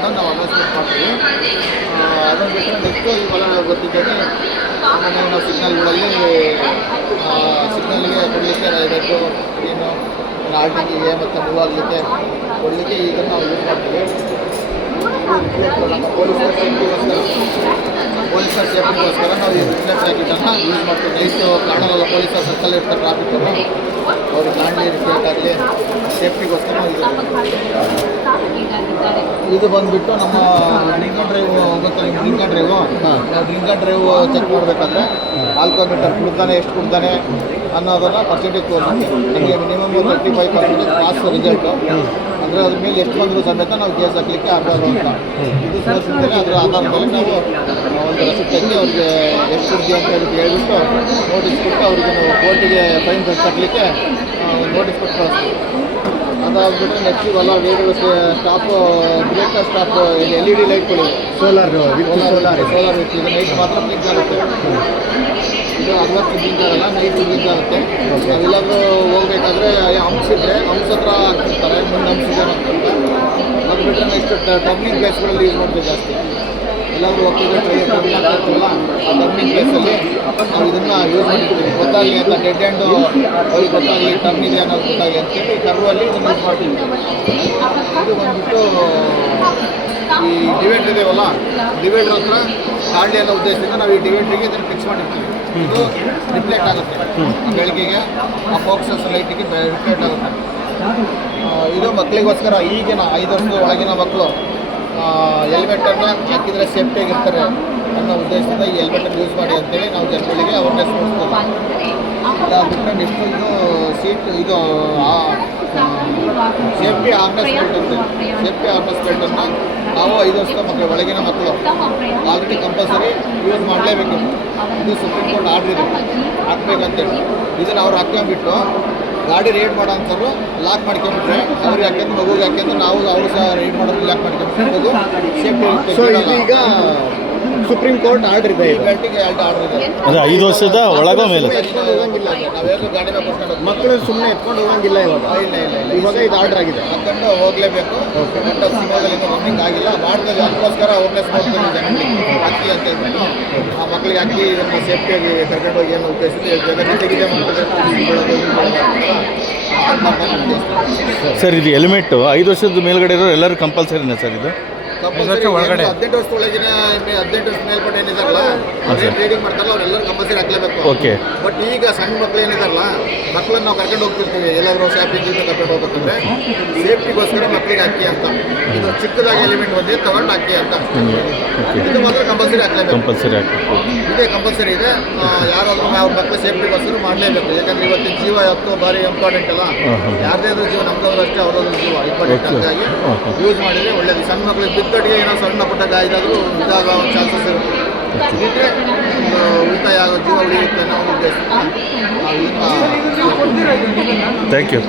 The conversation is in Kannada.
ಅಂತ ನಾವು ಅನೌನ್ಸ್ಮೆಂಟ್ ಮಾಡ್ತೀವಿ ಆ, ಅದನ್ನು ಬಿಟ್ಟರೆ ನೆಕ್ಸ್ಟು ಇವೆಲ್ಲ ಗೊತ್ತಿದ್ದೇನೆ ಆಮೇಲೆ ನಾವು ಸಿಗ್ನಲ್ಗಳಲ್ಲಿ ಸಿಗ್ನಲ್ಗೆ ಕೊಡಲಿಕ್ಕೆ ಲೈಟು ಏನು ಆಲ್ಟಿಂಗಿಗೆ ಮತ್ತು ಮೂವ್ ಆಗಲಿಕ್ಕೆ ಕೊಡಲಿಕ್ಕೆ ಇದನ್ನು ನಾವು ಯೂಸ್ ಮಾಡ್ತೀವಿ ನಮ್ಮ ಪೊಲೀಸರ ಸೇಫ್ಟಿಗೋಸ್ಕರ ಪೊಲೀಸರ ಸೇಫ್ಟಿಗೋಸ್ಕರ ರಿಫ್ಲೆಕ್ಟ್ ಜಾಕೆಟನ್ನು ಯೂಸ್ ಮಾಡ್ತೀವಿ ನೈಟು ಕಾಣಲ್ಲ ಪೊಲೀಸ್ ಸರ್ಕಲ್ ಇರ್ತಾರೆ ಟ್ರಾಫಿಕ್ಕನ್ನು ಅವ್ರಿಗೆ ಕಾಣಲಿ ರಿಫ್ಲೆಕ್ಟ್ ಆಗಲಿ ಸೇಫ್ಟಿಗೋಸ್ಕರ ಇದು ಇದು ಬಂದುಬಿಟ್ಟು ನಮ್ಮ ಡ್ರಿಂಕ್ ಡ್ರೈವ್ ಗೊತ್ತಾ ನಿಮ್ಗೆ ಡ್ರಿಂಕ್ ಡ್ರೈವು ನಾವು ಡ್ರಿಂಕ್ ಡ್ರೈವ್ ಚೆಕ್ ಮಾಡಬೇಕಾದ್ರೆ ಆಲ್ಕೋಮೀಟರ್ ಕುಡ್ದಾನೆ ಎಷ್ಟು ಕುಡ್ತಾನೆ ಅನ್ನೋದನ್ನು ಪರ್ಸೆಂಟೇಜ್ ತೋರಿಸಿ ನಮಗೆ minimum thirty five percentage pass result ಅಂದರೆ ಅದ್ರ ಮೇಲೆ ಎಷ್ಟು ಬಂದರೂ ಸಮೇತ ನಾವು ಕೇಸ್ ಹಾಕಲಿಕ್ಕೆ ಆಗಬಾರ್ದು ಅಂತ. ಇದು ಅದರ ಆಧಾರದಲ್ಲಿ ಮೇಲೆ ನಾವು ಒಂದು ರಸೀಟ್ ಹಾಕಿ ಅವ್ರಿಗೆ ಎಷ್ಟು ಕುಡ್ದಿ ಅಂತ ಹೇಳಿ ಹೇಳ್ಬಿಟ್ಟು ನೋಟಿಸ್ ಕೊಟ್ಟು ಅವ್ರಿಗೆ ನಾವು ಕೋರ್ಟಿಗೆ ಫೈನ್ ಕಟ್ಟಲಿಕ್ಕೆ ನೋಟಿಸ್ ಕೊಟ್ಟು ಕಳಿಸ್ತೀವಿ. ಅದಾಗ್ಬಿಟ್ಟು ನೆಕ್ಸ್ಟ್ ಇವೆಲ್ಲ radio stop breaker stop L E D ಲೈಟ್ಗಳು ಸೋಲಾರ್ ಸೋಲಾರ್ ಸೋಲಾರ್ ವಿತ್ ಇದು ನೈಟ್ ಮಾತ್ರ ಬ್ಲಿಂಕ್ ಆಗುತ್ತೆ ಇದು ಅಗ್ಲತ್ತು ಬ್ಲಿಂಕ್ ಆಗಲ್ಲ ನೈಟ್ ಬ್ಲಿಂಕ್ ಆಗುತ್ತೆ ಎಲ್ಲಾದರೂ ಹೋಗ್ಬೇಕಾದ್ರೆ ಹಂಪ್ಸ್ ಇದ್ರೆ ಹಂಪ್ಸ್ ಹತ್ರ ಹಾಕ್ತಿರ್ತಾರೆ ಮುಂದೆ ಹಂಪ್ಸ್ ಇದೆ ಅಂತ. ಅದು ಬಿಟ್ಟರೆ ನೆಕ್ಸ್ಟ್ ಟರ್ನಿಂಗ್ ಪ್ಲೇಸ್ಗಳಲ್ಲಿ ಯೂಸ್ ಮಾಡ್ತೀವಿ ಜಾಸ್ತಿ. ಎಲ್ಲಾದ್ರೂ ಹೋಗ್ತಿದ್ರೆ ಟ್ರೈ ಟರ್ನಿಂಗ್ ಆಗ್ತಿರ್ತೀವಲ್ಲ ಆ ಟರ್ನಿಂಗ್ ಪ್ಲೇಸಲ್ಲಿ ನಾವು ಇದನ್ನು ಯೂಸ್ ಮಾಡಿರ್ತೀವಿ ಗೊತ್ತಾಗಲಿ ಅಂತ ಡೆಡ್ ಆ್ಯಂಡು ಅವ್ರಿಗೆ ಗೊತ್ತಾಗಲಿ ಟರ್ನ್ ಇದೆ ಅನ್ನೋದು ಗೊತ್ತಾಗಲಿ ಅಂತೇಳಿ ಕರ್ವಲ್ಲಿ ಇದನ್ನು ಯೂಸ್ ಮಾಡ್ತೀವಿ. ಇದು ಬಂದುಬಿಟ್ಟು, ಈ ಡಿವೈಡ್ರ್ ಇದೆಯಲ್ಲ ಡಿವೈಡ್ರ್ ಹತ್ರ ತಾಳ್ಲಿ ಅನ್ನೋ ಉದ್ದೇಶದಿಂದ ನಾವು ಈ ಡಿವೈಡ್ರಿಗೆ ಇದನ್ನು ಫಿಕ್ಸ್ ಮಾಡಿರ್ತೀವಿ. ಇದು ರಿಫ್ಲೆಕ್ಟ್ ಆಗುತ್ತೆ. ಬೆಳಗ್ಗೆಗೆ ಆ ಫೋಕ್ಸಸ್ ಲೈಟಿಗೆ ರಿಫ್ಲೆಕ್ಟ್ ಆಗುತ್ತೆ. ಇದು ಮಕ್ಕಳಿಗೋಸ್ಕರ ಈಗಿನ ಐದು ವರ್ಷದ ಒಳಗಿನ ಮಕ್ಕಳು ಹೆಲ್ಮೆಟನ್ನು ಹಾಕಿದರೆ ಸೇಫ್ಟಿಯಾಗಿರ್ತಾರೆ ಅನ್ನೋ ಉದ್ದೇಶದಿಂದ ಈ ಹೆಲ್ಮೆಟನ್ನು ಯೂಸ್ ಮಾಡಿ ಅಂತೇಳಿ ನಾವು ಜನಗಳಿಗೆ ಅವೇರ್ನೆಸ್ ಮೂಡಿಸ್ತೀವಿ ಅದಾಗ್ಬಿಟ್ರೆ ನೆಕ್ಸ್ಟ್ ಇದು ಸೀಟ್ ಇದು ಸೇಫ್ಟಿ ಆರ್ನೆಸ್ ಬೆಲ್ಟ್ ಅಂತ. ಸೇಫ್ಟಿ ಆರ್ನೆಸ್ ಬೆಲ್ಟನ್ನು ನಾವು ಐದು ವರ್ಷದ ಮಕ್ಕಳು ಒಳಗಿನ ಮಕ್ಕಳು ಆಲ್ರೆಡಿ ಕಂಪಲ್ಸರಿ ಯೂಸ್ ಮಾಡಲೇಬೇಕು. ಇದು ಸುಪ್ರೀಂ ಕೋರ್ಟ್ ಆರ್ಡ್ರ್ ಇದೆ. ಹಾಕ್ಬೇಕಂತೇಳಿ. ಇದನ್ನು ಅವ್ರು ಹಾಕ್ಕೊಂಡ್ಬಿಟ್ಟು ಗಾಡಿ ರೈಡ್ ಮಾಡೋ ಅಂಥವ್ರು ಲಾಕ್ ಮಾಡ್ಕೊಂಡ್ಬಿಟ್ರೆ ಅವ್ರಿಗೆ ಯಾಕೆಂದ್ರೆ ಮಗುಗೆ ಯಾಕೆಂದ್ರೆ ನಾವು ಅವರು ಸಹ ರೈಡ್ ಮಾಡೋದು ಲಾಕ್ ಮಾಡ್ಕೊಂಡು safety so Supreme Court order ಇದೆ ಈ ಇದು. ಬೆಲ್ಟಿಗೆ ಆರ್ಡರ್ ಇದೆ ಅದು ಐದು ವರ್ಷದ ಒಳಗ ಮೇಲೆ. ಎತ್ಕೊಂಡು ಹೋಗಂಗಿಲ್ಲ ನಾವೇನು ಗಾಡಿನ ಕೊಟ್ಕೊಂಡು. ಮಕ್ಕಳು ಸುಮ್ಮನೆ ಎತ್ಕೊಂಡು ಹೋಗಂಗಿಲ್ಲ ಇವಾಗ. ಇಲ್ಲ ಇಲ್ಲ ಇಲ್ಲ ಇವಾಗ ಇದು ಆರ್ಡರ್ ಆಗಿದೆ. ಹಾಕೊಂಡು ಹೋಗ್ಲೇಬೇಕು. ಬಟ್ ರನ್ನಿಂಗ್ ಆಗಿಲ್ಲ. ಅದಕ್ಕೋಸ್ಕರ ಅವೇರ್ನೆಸ್ ಮಾಡ್ತೀವಿ ಜನಗಳಿಗೆ ಅಕ್ಕಿ ಅಂತ ಹೇಳ್ಬಿಟ್ಟು ಆ ಮಕ್ಕಳಿಗೆ ಅಕ್ಕಿ ಇದನ್ನು ಸೇಫ್ಟಿಯಾಗಿ ಕರ್ಕೊಂಡು ಹೋಗಿ ಏನು ಉದ್ದೇಶ ಜಗತ್ತಿಗೆ ಮಾಡ್ತದೆ ಸರ್ ಇದು ಹೆಲ್ಮೆಟ್ ಐದು ವರ್ಷದ ಮೇಲ್ಗಡೆ ಇರೋ ಎಲ್ಲರೂ ಕಂಪಲ್ಸರಿನಾ ಸರ್ ಇದು? ಕಂಪಲ್ಸರಿ ಒಳಗಡೆ. ಹದಿನೆಂಟು ವರ್ಷದ ಒಳಗಿನ ಹದಿನೆಂಟು ವರ್ಷ ಮೇಲ್ಪಟ್ಟು ಏನಿದಾರಲ್ಲ ಅವ್ರೇನು ಟ್ರೇಡಿಂಗ್ ಮಾಡ್ತಾರಲ್ಲ ಅವರೆಲ್ಲರೂ ಕಂಪಲ್ಸರಿ ಹಾಕ್ಲೇಬೇಕು. ಓಕೆ ಬಟ್ ಈಗ ಸಣ್ಣ ಮಕ್ಕಳು ಏನಿದಾರಲ್ಲ ಮಕ್ಕಳನ್ನ ನಾವು ಕರ್ಕೊಂಡು ಹೋಗ್ತಿರ್ತೀವಿ. ಎಲ್ಲಾದರೂ ಶಾಪಿಂಗ್ ಇಂದ ಕರ್ಕೊಂಡು ಹೋಗ್ಬೇಕಂದ್ರೆ ಸೇಫ್ಟಿಗೋಸ್ಕರ ಮಕ್ಕಳಿಗೆ ಹಾಕಿ ಅಂತ. ಇದು ಚಿಕ್ಕದಾಗಿ ಎಲಿಮೆಂಟ್ ಬಂದಿದೆ ತಗೊಂಡು ಅಕ್ಕಿ ಅಂತ. ಇದು ಮಾತ್ರ ಕಂಪಲ್ಸರಿ ಹಾಕ್ಲೇಬೇಕು. ಕಂಪಲ್ಸರಿ ಇದೇ ಕಂಪಲ್ಸರಿ ಇದೆ. ಯಾರಾದರೂ ಅವ್ರ ಮಕ್ಕಳ ಸೇಫ್ಟಿಗೋಸ್ಕರ ಮಾಡಲೇಬೇಕು. ಯಾಕಂದ್ರೆ ಇವತ್ತಿನ ಜೀವ ಯಾವತ್ತೂ ಭಾರಿ ಇಂಪಾರ್ಟೆಂಟ್ ಅಲ್ಲ. ಯಾರದೇ ಆದ್ರೂ ಜೀವ ನಮ್ದವ್ರು ಅಷ್ಟೇ ಅವ್ರದ್ದು ಜೀವ. ಇಂಪಾರ್ಟೆಂಟ್. ಹಾಗಾಗಿ. ಯೂಸ್ ಮಾಡಿದ್ರೆ ಒಳ್ಳೇದು. ಸಣ್ಣ ಮಕ್ಕಳಿಗೆ ಬಿದ್ದಟ್ಟಿಗೆ ಏನೋ ಸಣ್ಣ ಪುಟ್ಟ ಗಾಯ ಇದಾದ್ರೂ ಇದಾಗೋ ಚಾನ್ಸಸ್ ಇರುತ್ತೆ ಬಿಟ್ಟರೆ ಉಳಿತಾಯ ಆಗೋ ಜೀವ ಉಳಿಯುತ್ತೆ ಅನ್ನೋ ಉದ್ದೇಶ ಥ್ಯಾಂಕ್ ಯು